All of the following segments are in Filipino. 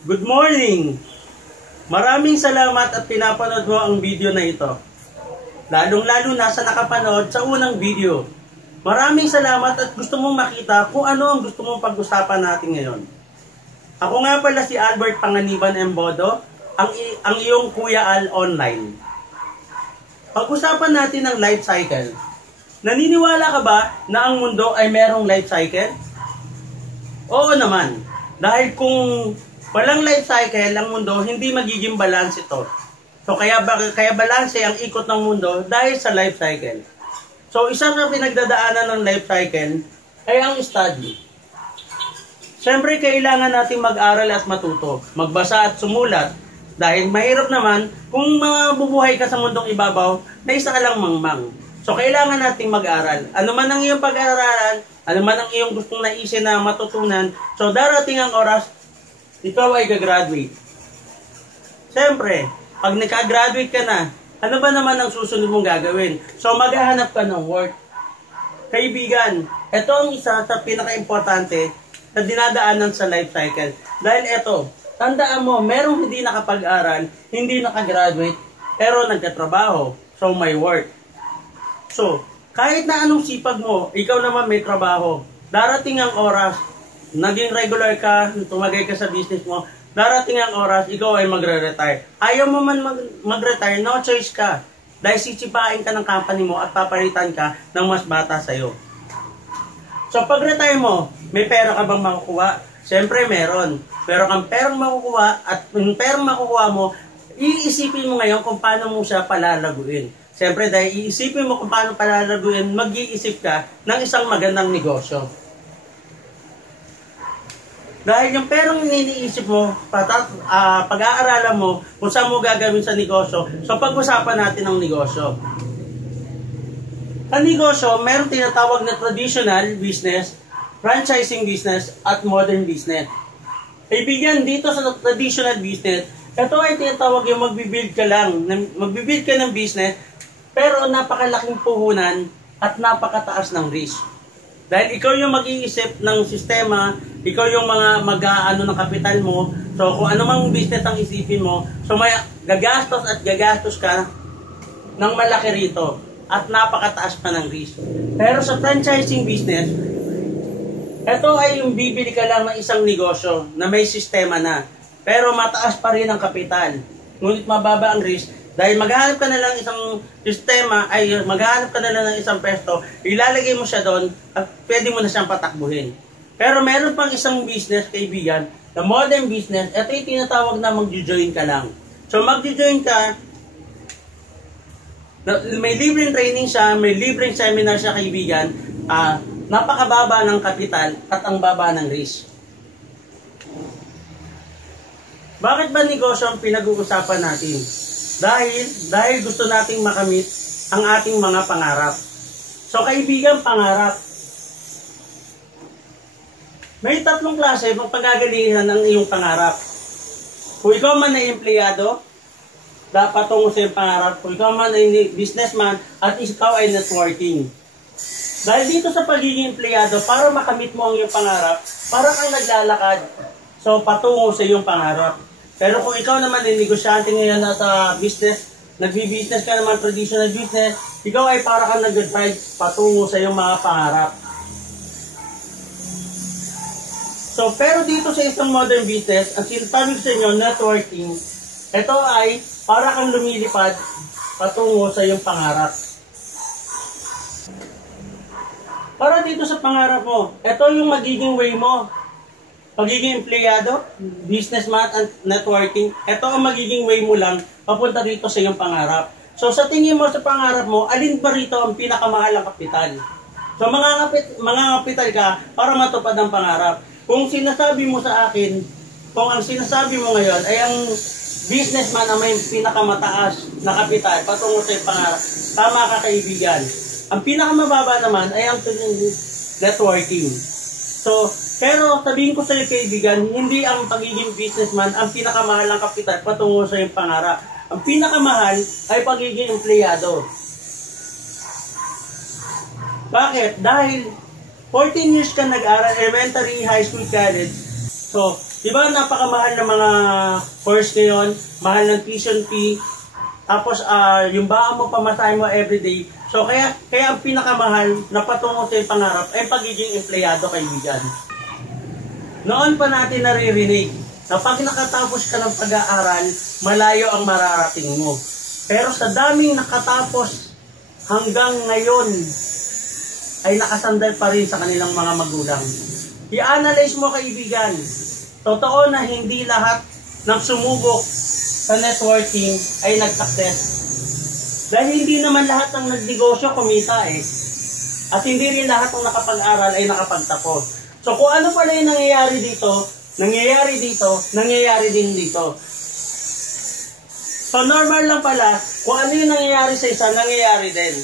Good morning! Maraming salamat at pinapanood mo ang video na ito. Lalong-lalo na sa nakapanood sa unang video. Maraming salamat at gusto mong makita kung ano ang gusto mong pag-usapan natin ngayon. Ako nga pala si Albert Panganiban Embodo, ang iyong Kuya Al online. Pag-usapan natin ang life cycle. Naniniwala ka ba na ang mundo ay merong life cycle? Oo naman. Dahil kung walang life cycle ang mundo, hindi magiging balance ito. So kaya balance ang ikot ng mundo dahil sa life cycle. So isa sa pinagdadaanan ng life cycle ay ang study. Siyempre kailangan natin mag-aral at matuto, magbasa at sumulat. Dahil mahirap naman kung mabubuhay ka sa mundong ibabaw na isa ka lang mangmang. So kailangan natin mag-aral. Ano man ang iyong pag-aaralan, ano man ang iyong gustong naisin na matutunan, so darating ang oras, ikaw ay gagraduate. Siyempre, pag naka-graduate ka na, ano ba naman ang susunod mong gagawin? So, maghahanap ka ng work. Kaibigan, ito ang isa sa pinaka-importante na dinadaanan sa life cycle. Dahil ito, tandaan mo, merong hindi nakapag-aral, hindi nakagraduate, pero nagkatrabaho. So, may work. So, kahit na anong sipag mo, ikaw naman may trabaho. Darating ang oras, naging regular ka, tumagay ka sa business mo, darating ang oras, ikaw ay magre-retire. Ayaw mo man mag-retire, no choice ka. Dahil sisipain ka ng company mo at papalitan ka ng mas bata sa'yo. So pag-retire mo, may pera ka bang makukuha? Siyempre meron. Pero kung perang makukuha at yung perang makukuha mo, iisipin mo ngayon kung paano mo siya palalaguin. Siyempre dahil iisipin mo kung paano palalaguin, mag-iisip ka ng isang magandang negosyo. Dahil yung perang iniisip mo, pag-aaralan mo kung saan mo gagawin sa negosyo, so pag-usapan natin ang negosyo. Ang negosyo, meron tinatawag na traditional business, franchising business, at modern business. Kaibigan, dito sa traditional business, ito ay tinatawag yung magbibuild ka ng business, pero napakalaking puhunan at napakataas ng risk. Dahil ikaw yung mag-iisip ng sistema, ikaw yung mga mag-aano ng kapital mo, so kung ano mang business ang isipin mo, so may gagastos ka ng malaki rito at napakataas pa ng risk. Pero sa franchising business, ito ay yung bibili ka lang ng isang negosyo na may sistema na, pero mataas pa rin ang kapital, ngunit mababa ang risk. Dahil maghahanap ka na lang isang sistema, maghahanap ka na lang ng isang pesto, ilalagay mo siya doon at pwede mo na siyang patakbuhin. Pero meron pang isang business, kaibigan, na modern business, ito yung tinatawag na mag-join ka lang. So mag-join ka, may libreng training siya, may libreng seminar siya, kaibigan, napakababa ng kapital at ang baba ng risk. Bakit ba negosyo ang pinag-uusapan natin? Dahil gusto nating makamit ang ating mga pangarap. So kaibigan, pangarap. May tatlong klase ng pagagalingan ng iyong pangarap. Kung ikaw man ay empleyado, dapat tungo sa iyong pangarap. Kung ikaw man ay businessman at ikaw ay networking. Dahil dito sa pagiging empleyado, para makamit mo ang iyong pangarap, para kang naglalakad. So patungo sa iyong pangarap. Pero kung ikaw naman ay negosyante ngayon sa business, nagbi-business ka naman, traditional business, ikaw ay para kang nag-drive patungo sa iyong mga pangarap. So, pero dito sa isang modern business, ang sinasabi ko sa inyo, networking, ito ay para kang lumilipad patungo sa iyong pangarap. Para dito sa pangarap mo, ito yung magiging way mo. Pagiging empleyado, businessman at networking, ito ang magiging way mo lang papunta dito sa iyong pangarap. So sa tingin mo sa pangarap mo, alin ba rito ang pinakamahal ang kapital? So mga kapital ka para matupad ang pangarap. Kung sinasabi mo sa akin, kung ang sinasabi mo ngayon ay ang businessman ang may pinakamataas na kapital patungo sa iyong pangarap, tama ka kaibigan. Ang pinakamababa naman ay ang networking. So, pero sabihin ko sa iyo kaibigan, hindi ang pagiging businessman ang pinakamahal ng kapital patungo sa iyong pangarap. Ang pinakamahal ay pagiging empleyado. Bakit? Dahil 14 years ka nag-aral, elementary, high school, college. So, Di ba napakamahal ng mga course ngayon, mahal ng tuition fee, tapos yung baon mo, pamasahe mo everyday. So kaya ang pinakamahal na patungo sa pangarap ay pagiging empleyado, kaibigan. Noon pa natin naririnig na pag nakatapos ka ng pag-aaral, malayo ang mararating mo. Pero sa daming nakatapos hanggang ngayon ay nakasandal pa rin sa kanilang mga magulang. I-analyze mo, kaibigan. Totoo na hindi lahat ng sumubok sa networking ay nag-success. Dahil hindi naman lahat ng nagnegosyo kumita eh. At hindi rin lahat ng nakapag-aral ay nakapagtapos. So kung ano pala yung nangyayari dito, nangyayari din dito. So normal lang pala, kung ano yung nangyayari sa isa, nangyayari din.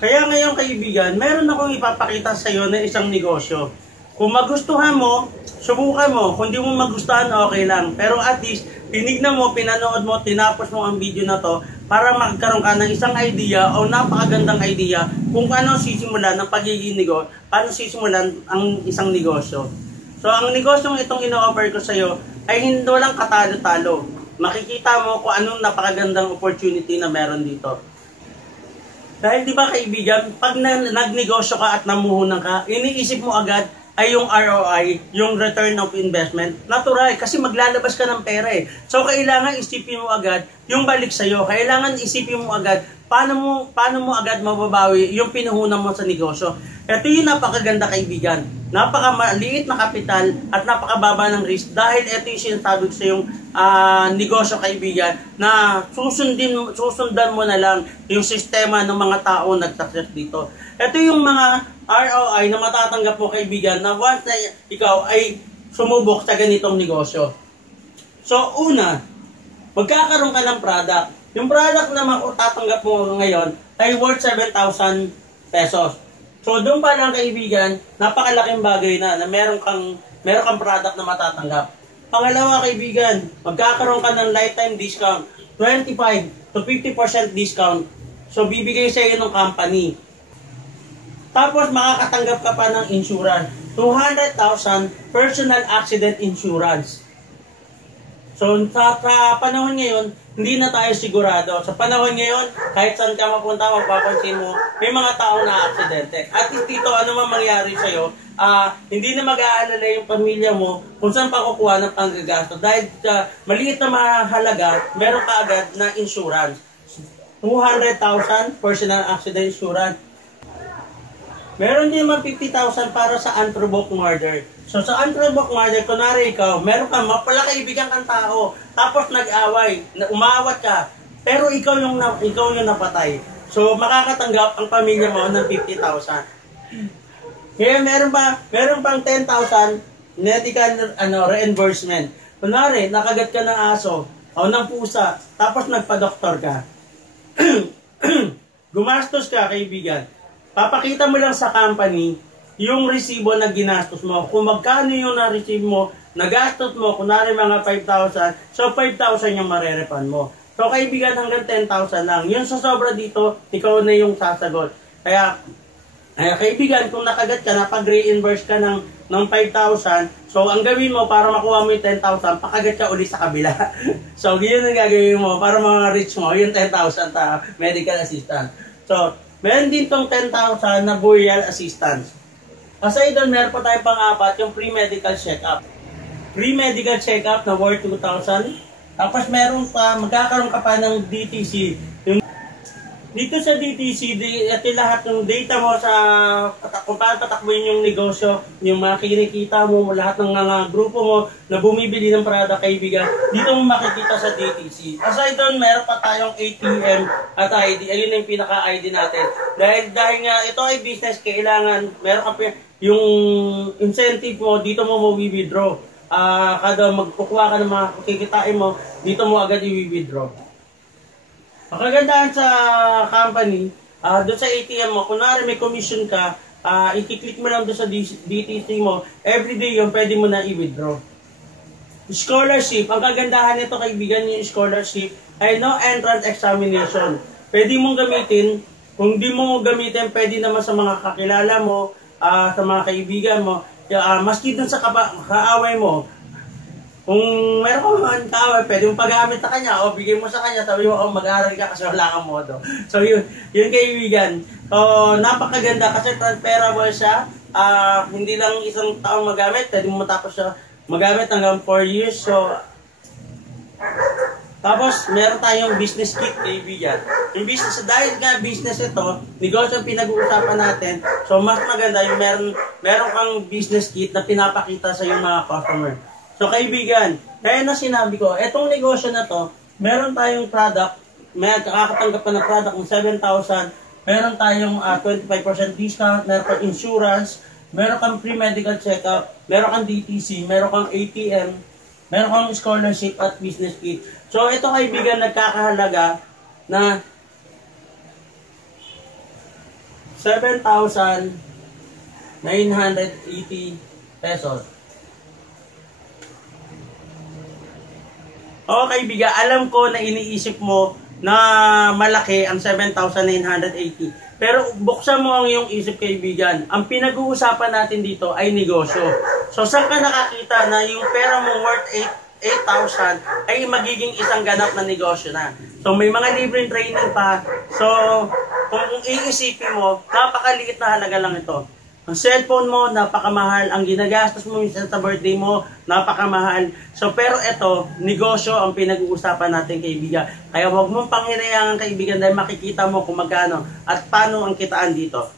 Kaya ngayon, kaibigan, meron akong ipapakita sa iyo na isang negosyo. Kung magustuhan mo, subukan mo. Kung di mo magustuhan, okay lang. Pero at least, tinignan mo, pinanood mo, tinapos mo ang video na to para magkaroon ka ng isang idea o napakagandang idea kung paano sisimulan ng pagiging negosyo, paano sisimulan ang isang negosyo. So, ang negosyong itong ino-offer ko sa iyo ay hindi walang katalo-talo. Makikita mo kung anong napakagandang opportunity na meron dito. Dahil di ba, kaibigan, pag nagnegosyo ka at namuhunan ka, iniisip mo agad ay yung ROI, yung return of investment. Natural, kasi maglalabas ka ng pera eh. So, kailangan isipin mo agad yung balik sa'yo. Kailangan isipin mo agad paano mo agad mababawi yung pinuhunan mo sa negosyo. Ito yung napakaganda, kaibigan. Napakamaliit na kapital at napakababa ng risk dahil ito yung sinasabi ko sa yung negosyo, kaibigan, na susundan mo na lang yung sistema ng mga tao nag-success dito. Ito yung mga ROI na matatanggap mo, kaibigan, na once na ikaw ay sumubok sa ganitong negosyo. So, una, magkakaroon ka ng product. Yung product na matatanggap mo ngayon ay worth 7,000 pesos. So, doon pa lang, kaibigan, napakalaking bagay na meron kang product na matatanggap. Pangalawa, kaibigan, magkakaroon ka ng lifetime discount, 25 to 50% discount. So, bibigay sa iyo ng company. Tapos, makakatanggap ka pa ng insurance, 200,000 personal accident insurance. So, sa panahon ngayon, hindi na tayo sigurado. Sa panahon ngayon, kahit saan ka mapunta, mapapansin mo, may mga taong na-aksidente. At least dito, ano man mangyari sa'yo, hindi na mag-aalala yung pamilya mo kung saan pa kukuha ng panggagasto. Dahil maliit na mahalaga, meron ka agad na insurance. 200,000 personal accident insurance. Meron din naman 50,000 para sa unprovoked murder. So sa unprovoked murder, kunwari ikaw, meron ka, mapala kaibigan kang tao, tapos nag-away, umawat ka, pero ikaw yung napatay. So makakatanggap ang pamilya mo ng 50,000. Kaya meron pang 10,000 medical reimbursement. Kunwari, nakagat ka ng aso o ng pusa, tapos nagpa-doktor ka. Gumastos ka, kaibigan. Papakita mo lang sa company yung resibo na ginastos mo. Kung magkano yung na-receive mo, nagastos mo, kunwari mga 5,000, so 5,000 yung marerefund mo. So kaibigan, hanggang 10,000 lang. Yung sa sobra dito, ikaw na yung sasagot. Kaya kaibigan, kung nakagat ka, napag-reimburse ka ng 5,000, so ang gawin mo para makuha mo yung 10,000, pakagat ka uli sa kabila. So yun ang gagawin mo para mga reach mo, yung 10,000 ta medical assistance. So, meron din tong 10,000 na burial assistance. Aside doon, meron pa tayong pang-apat, yung pre-medical check-up. Pre-medical check-up na worth 2,000. Tapos meron pa, magkakaroon ka pa ng DTC. Dito sa DTC, ito lahat ng data mo sa kung paano patakbuhin yung negosyo, yung mga kinikita mo, lahat ng mga grupo mo na bumibili ng product, kaibigan, dito mo makikita sa DTC. Aside doon, meron pa tayong ATM at ID. Ayun yung pinaka-ID natin. Dahil nga ito ay business, kailangan meron ka yung incentive mo, dito mo withdraw. Kada magkukuha ka ng mga kikitain mo, dito mo agad i-withdraw. Ang kagandahan sa company, doon sa ATM mo, kunwari may commission ka, i-click mo lang doon sa DTC mo, everyday yung pwede mo na i-withdraw. Scholarship, ang kagandahan nito, kaibigan, yung scholarship ay no entrance examination. Pwede mong gamitin, kung di mo gamitin, pwede naman sa mga kakilala mo, sa mga kaibigan mo, Maski dun sa kaaway mo, kung meron ka man kaaway, pwede mong paggamit sa kanya o bigay mo sa kanya, sabi mo, mag-aaral ka kasi wala kang modo. So yun kaibigan. Napakaganda kasi transferable siya. Hindi lang isang taong magamit, pwede mo matapos siya magamit hanggang 4 years. So, tapos, meron tayong business kit, kaibigan. Yung business, dahil nga business ito, negosyo ang pinag-uusapan natin, so mas maganda yung meron kang business kit na pinapakita sa yung mga customer. So, kaibigan, kaya na sinabi ko, etong negosyo na to, meron tayong product, may kakatanggap pa ng product ng 7,000, meron tayong 25% discount, meron kang insurance, meron kang free medical check-up, meron kang DTC, meron kang ATM, meron kang scholarship at business kit. So, ito kaibigan, nagkakahalaga na 7,980 pesos. O kaibigan, alam ko na iniisip mo na malaki ang 7,980. Pero buksan mo ang iyong isip, kaibigan. Ang pinag-uusapan natin dito ay negosyo. So, saan ka nakakita na yung pera mo worth 8,000 ay magiging isang ganap na negosyo na. So, may mga libreng training pa. So, kung iisipin mo, napakaliit na halaga lang ito. Ang cellphone mo, napakamahal. Ang ginagastos mo minsan sa birthday mo, napakamahal. So, pero ito, negosyo ang pinag-uusapan natin, kaibigan. Kaya huwag mong panghirayangan, kaibigan, dahil makikita mo kung magkano at paano ang kitaan dito.